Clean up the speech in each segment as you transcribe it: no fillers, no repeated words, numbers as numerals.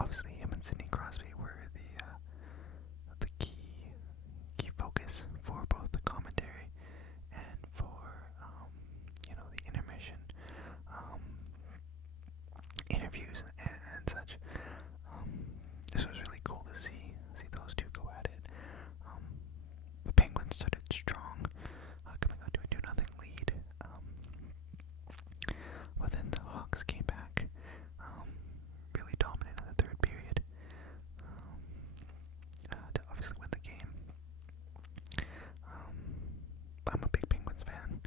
obviously him and Sidney Crosby were the key focus for both the commentary and for the intermission um, interviews and such. This was really cool to see those two go at it. The Penguins started strong, coming out to a 2-0 lead. But then the Hawks came back, really dominant in the third period, to obviously win the game. I'm a big Penguins fan,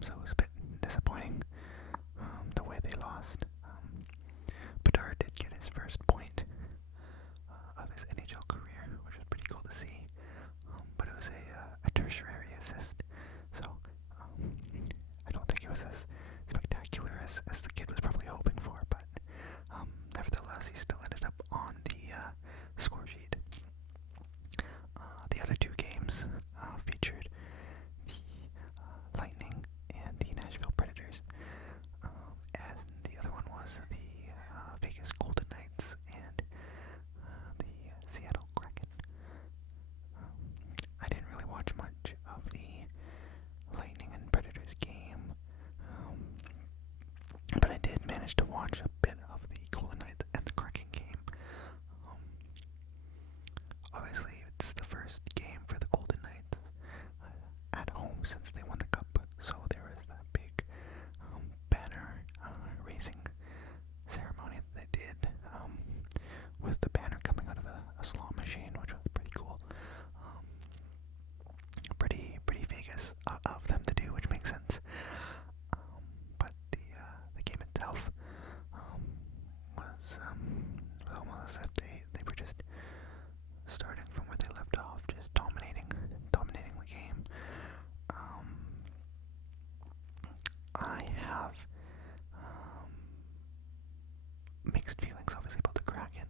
so it was a bit disappointing the way they lost. Bedard did get his first point of his NHL career, which was pretty cool to see. But it was a tertiary assist, so I don't think it was as spectacular as the kid was probably hoping for. But nevertheless, he still ended up on the score sheet. The other two games featured the Lightning and the Nashville Predators, and the other one was the Vegas Golden Knights and the Seattle Kraken. I didn't really watch much of the Lightning and Predators game, but I did manage to watch a bit of the Golden Knights and the Kraken game. Obviously, it's the first game for the Golden Knights at home since they won the cup, so there was that big banner raising ceremony that they did, with the banner coming out of a slot machine, which was pretty cool. Pretty Vegas of them to do, which makes sense. But the game itself was almost as if they were just starting from where they left off, just dominating the game. I have mixed feelings, obviously, about the Kraken,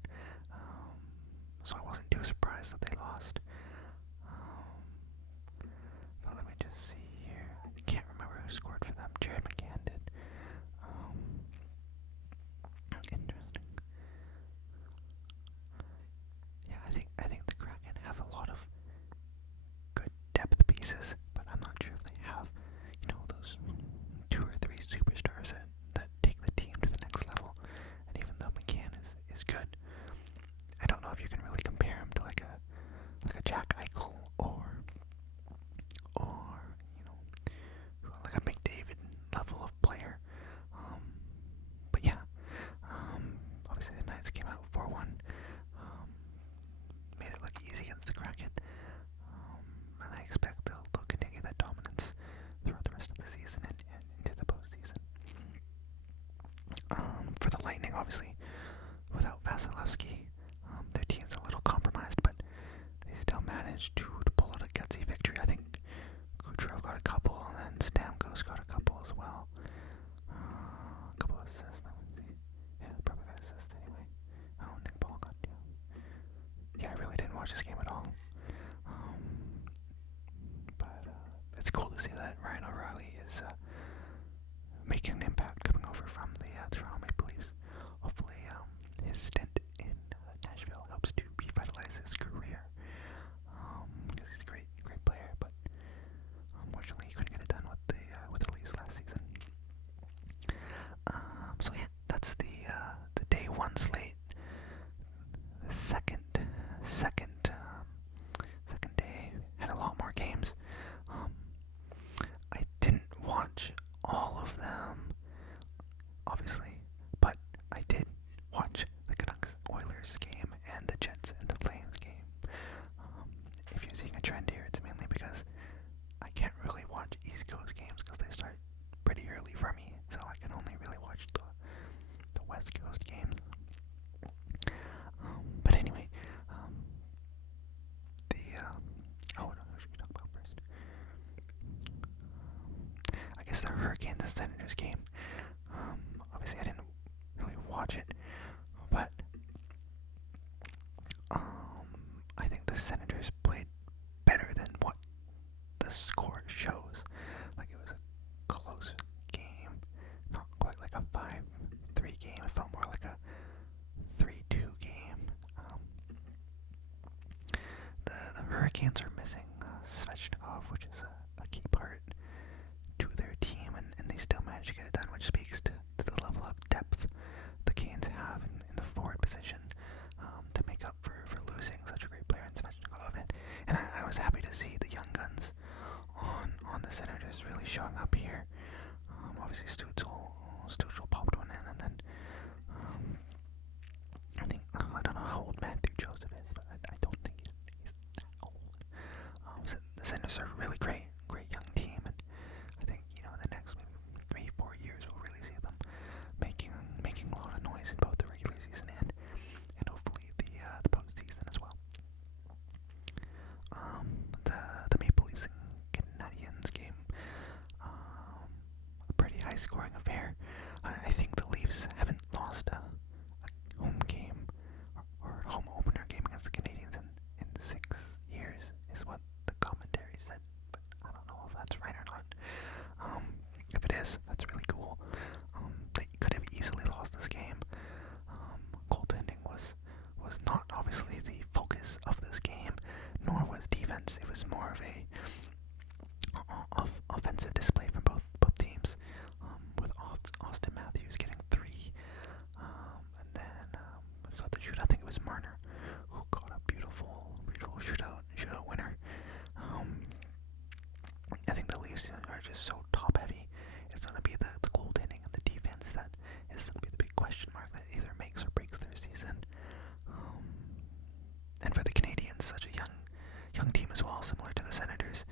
so I wasn't too surprised that they lost. But let me just see here. I can't remember who scored for them. Jared McCann did. Interesting. Yeah, I think the Kraken have a lot of good depth pieces, but I'm not sure if they have, those 2 or 3 superstars that take the team to the next level. And even though McCann is good, I don't know if you can really compare him to like a Jack Eichel or like a McDavid level of player. But yeah, obviously the Knights came out 4-1, made it look easy against the Kraken, and I expect they'll continue that dominance throughout the rest of the season and into the postseason. For the Lightning, obviously, without Vasilevsky, their team's a little compromised, but they still managed to pull out a gutsy victory. I think Kucherov got a couple, and then Stamkos got a couple as well. A couple of assists, let me see. Yeah, probably got assists anyway. Oh, Nick Paul got 2. Yeah, I really didn't watch this game at all. But it's cool to see that Ryan O'Reilly is making an impact coming over from the Toronto Maple Leafs. Hopefully, his stint in Nashville helps to revitalize his career. Because he's a great player, but unfortunately he couldn't get it done with the Leafs last season. So yeah, that's the day 1 slate. The second day had a lot more games. I didn't watch all of them, obviously, but I did watch the Canucks Oilers game and the Jets and the Flames game. If you're seeing a trend here, it's mainly because I can't really watch East Coast games because they start pretty early for me, so I can only really watch the West Coast games. But anyway, who should we talk about first? I guess the Hurricanes and Senators game. Obviously, I didn't really watch it, but I think the Senators played better than what the score shows. Like, it was a close game, not quite like a 5-3 game. It felt more like a 3-2 Canes are missing Svechnikov, which is a key part to their team, and they still managed to get it done, which speaks to the level of depth the Canes have in the forward position to make up for losing such a great player in Svechnikov. And I was happy to see the young guns on the Senators really showing up here. Obviously, Stützle popped one in, and then I don't know how old Matthew Joseph is, but I don't think he's that old. So the Senators are a really great young team, and I think in the next maybe 3-4 years we'll really see them making a lot of noise in both the regular season and hopefully the postseason as well. The Maple Leafs and Canadiens game, a pretty high scoring affair. I think the Leafs haven't lost a home game or home opener game against the Canadiens in 6 years, is what the commentary said, but I don't know if that's right or not. If it is, that's really cool. They could have easily lost this game. Goaltending was not obviously the focus of this game, nor was defense. It was more of a offensive display from both teams, with Austin Matthews getting 3, and then we got the shootout. I think it was Marner who got a beautiful shootout winner. I think the Leafs are just so top heavy. It's going to be the goaltending and the defense that is going to be the big question mark that either makes or breaks their season. And for the Canadiens, such a young team as well, similar to the Senators.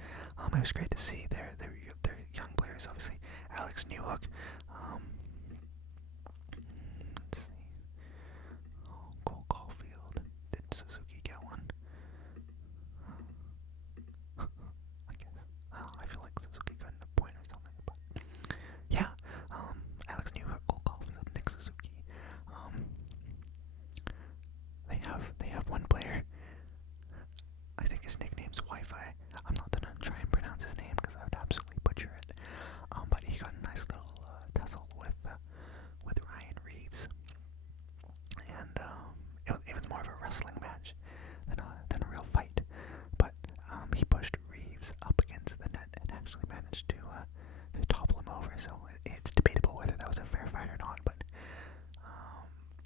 It was great to see their young players. Obviously, Alex Newhook. Let's see. Cole Caulfield. Did Suzuki get one? I guess. I feel like Suzuki got a point or something. But yeah, Alex Newhook, Cole Caulfield, Nick Suzuki. They have one player. I think his nickname's Wi-Fi. I'm not gonna try and pronounce his name because I would absolutely butcher it. But he got a nice little tussle with Ryan Reeves, and it was more of a wrestling match than a real fight. But he pushed Reeves up against the net and actually managed to topple him over. So it's debatable whether that was a fair fight or not. But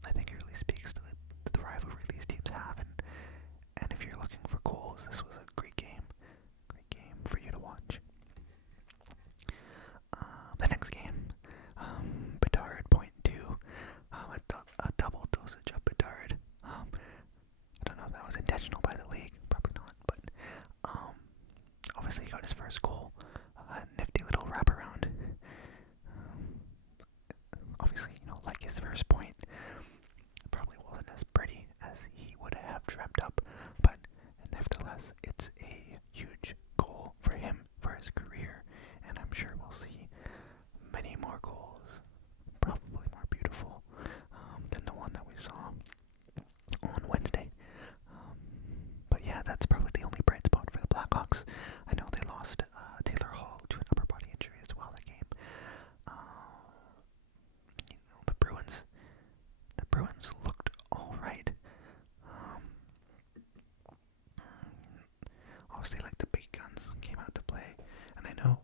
I think it really speaks to the rivalry these teams have, and if you're looking for goals, this was a great game for you to watch. The next game, Bedard .2, a double dosage of Bedard. I don't know if that was intentional by the league, probably not, but obviously he got his first goal, nifty little wraparound. Obviously, like his first point, probably wasn't as pretty as he would have dreamt up, but nevertheless, it's a huge goal for him, for his career, and I'm sure we'll see many more goals, probably more beautiful than the one that we saw on Wednesday. But yeah, that's probably the only bright spot for the Blackhawks. I know they lost Taylor Hall to an upper body injury as well that game. The Bruins looked all right. Obviously, like, the big guns came out to play, and I know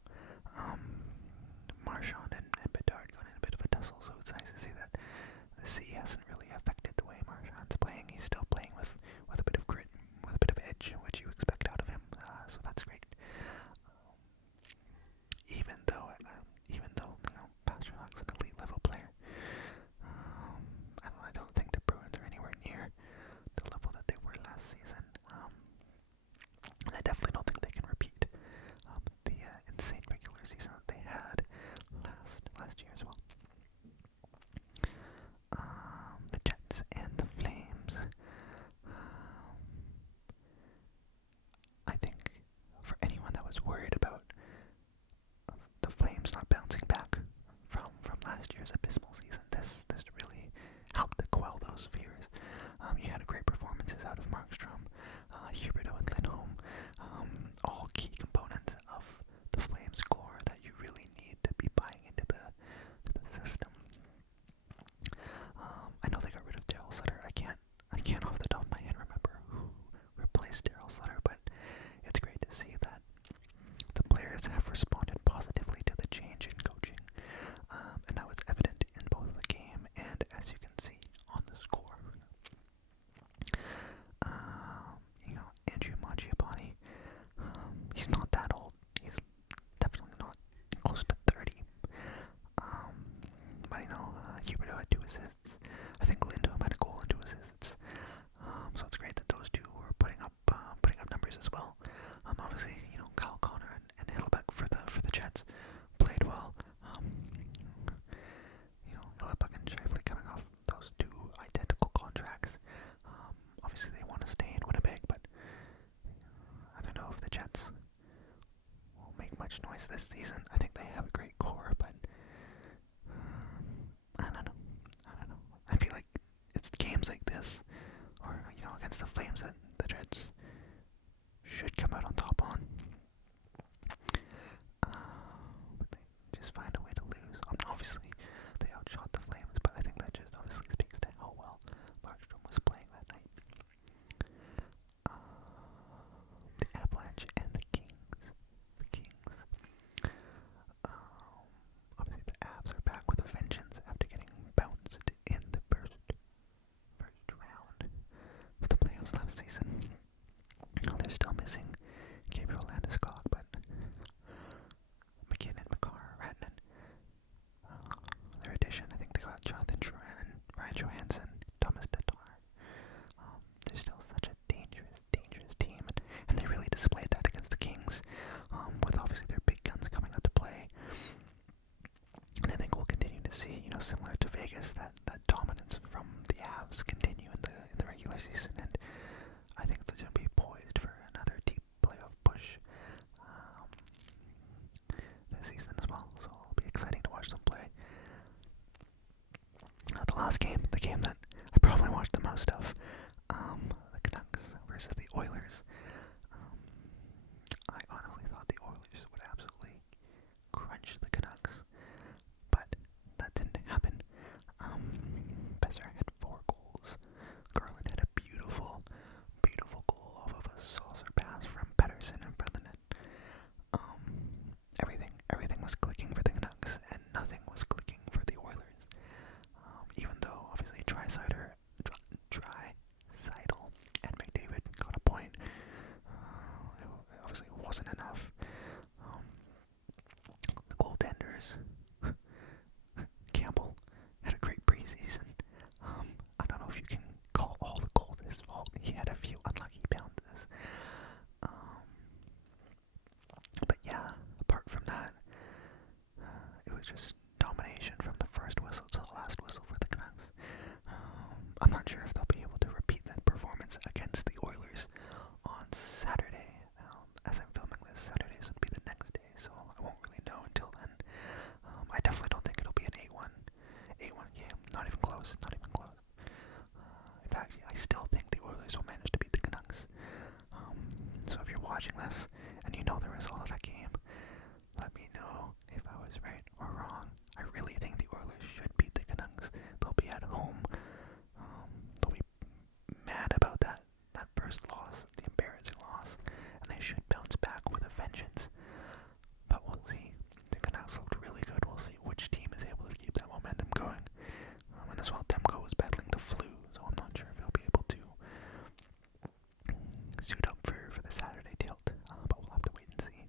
Marchand and Bedard got in a bit of a tussle, so it's nice to see that the C hasn't really affected the way Marchand's playing. He's still playing with a bit of grit, with a bit of edge, which you expect out of him, so that's great. Even though Pasternak's an elite level player, I don't think the Bruins are anywhere near the level that they were last season. And I definitely don't think they can repeat the insane regular season that they had last year as well. The Jets and the Flames. I think for anyone that was worried about the Flames not bouncing back from last year's abysmal season, this really helped to quell those fears. You had great performances out of Markstrom, Huberdeau, and Lindholm, all key components of the Flames core that you really need to be buying into the system. I know they got rid of Daryl Sutter. I can't off the top of my head remember who replaced Daryl Sutter, but Flames that the Jets should come out on top on. But they just find a way to lose. Obviously, they outshot the Flames, but I think that just obviously speaks to how well Markstrom was playing that night. The Avalanche and the Kings. Obviously, the Avs are back with a vengeance after getting bounced in the first round of the playoffs last season. They're still missing Gabriel Landeskog, but McKinnon, Makar, Rantanen, their addition, I think they got Jonathan Drouin, Ryan Johansson, Thomas Tatar. They're still such a dangerous team, and they really displayed that against the Kings, with obviously their big guns coming out to play. And I think we'll continue to see, similar to Vegas, that dominance from the Avs continue in the regular season, and I think they're going to be poised for another deep playoff push this season as well. So it'll be exciting to watch them play. The last game, the game that I probably watched the most of, the Canucks versus the Oilers. I honestly thought the Oilers would absolutely crunch the Canucks, but that didn't happen. Besser had 4 goals. Garland had a beautiful goal off of a saucer pass from Pettersson in front of the net. Everything was clicking for the Canucks, and nothing was clicking for the Oilers. Even though obviously Draisaitl and McDavid got a point, it obviously wasn't enough. The goaltenders, Campbell had a great preseason. I don't know if you can call all the goals his fault. He had a few unlucky bounces. But yeah, apart from that, it was just domination from the first whistle to the last whistle for the Canucks. I'm not sure if they'll be able to repeat that performance against the Oilers on Saturday. As I'm filming this, Saturdays would be the next day, so I won't really know until then. I definitely don't think it'll be an 8-1 game. Not even close. In fact, I still think the Oilers will manage to beat the Canucks. So if you're watching this and you know the result of that game, let me know if I was right or wrong. I really think the Oilers should beat the Canucks. They'll be at home. They'll be mad about that first loss, the embarrassing loss, and they should bounce back with a vengeance. But we'll see. The Canucks looked really good. We'll see which team is able to keep that momentum going. And as well, Demko is battling the flu, so I'm not sure if he'll be able to suit up for the Saturday tilt. But we'll have to wait and see.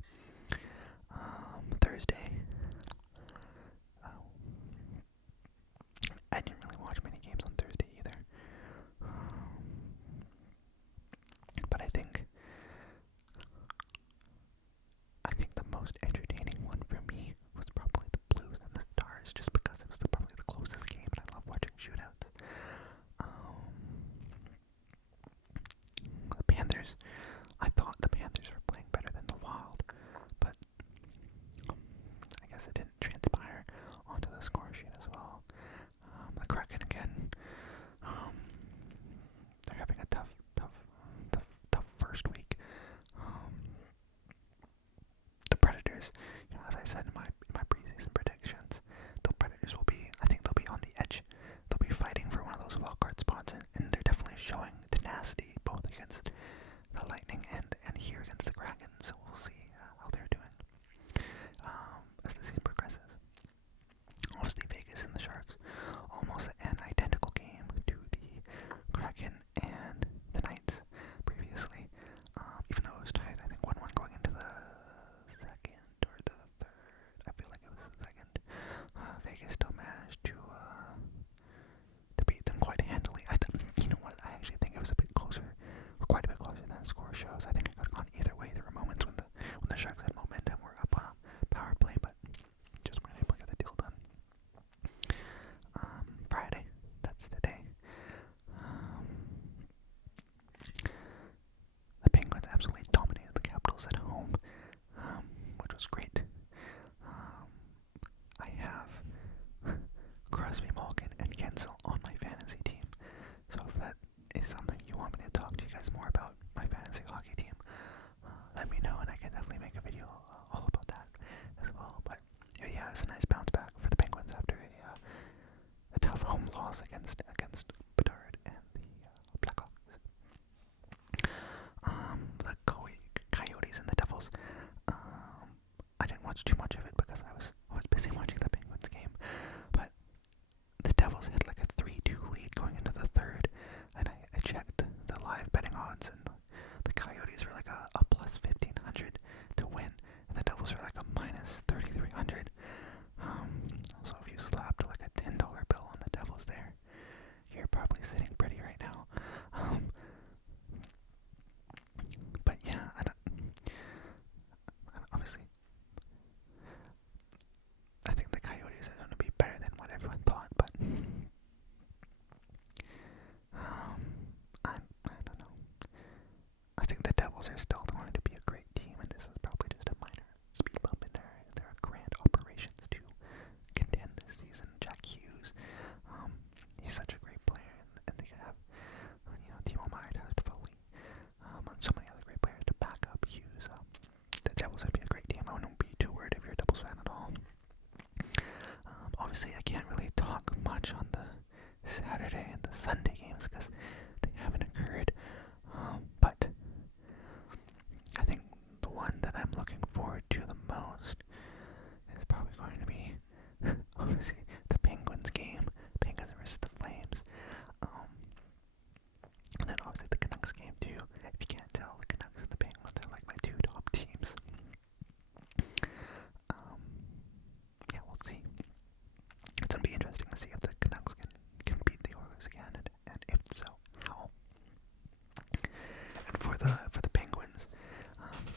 the Penguins.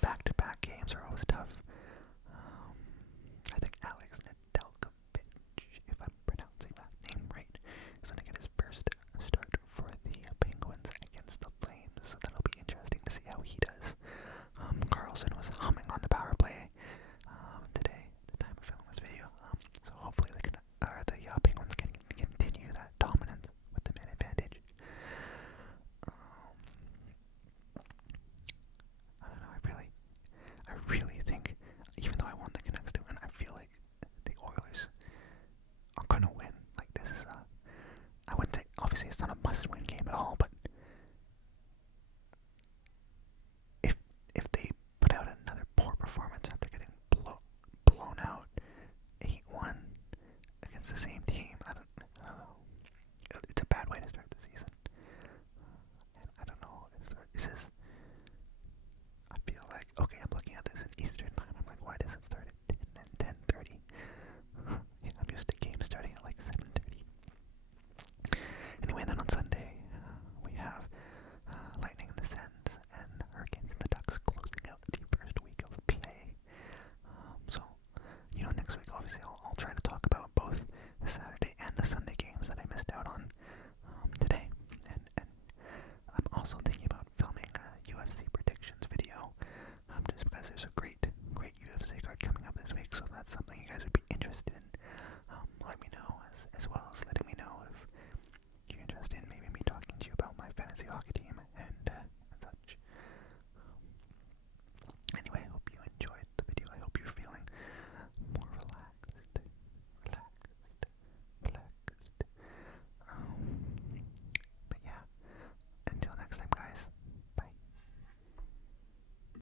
Back-to-back games are always tough. I think Alex Nedeljkovic, if I'm pronouncing that name right, is going to get his first start for the Penguins against the Flames, so that'll be interesting to see how he does. Carlson was humming on the power play today, at the time of filming this video, so hopefully the Penguins can continue that dominance with the man advantage. I don't know, I really think, even though I want the Canucks to win, I feel like the Oilers are gonna win. Like, this is I wouldn't say, obviously it's not a must-win game at all, but if they put out another poor performance after getting blown out 8-1 against the same team, I don't know. It's a bad way to start the season. And I don't know if this is, I feel like, okay, I'm looking at this in Eastern time. I'm like, why does it start at 10 and 10:30? I'm used to games starting at like 7:30. Anyway, then on Sunday, we have Lightning in the Sens and Hurricanes and the Ducks closing out the first week of play. So, next week, obviously, I'll try to talk about both the Saturday and the Sunday games that I missed out on today. And I'm also thinking about filming a UFC predictions video, just because there's a great UFC card coming up this week, so that's something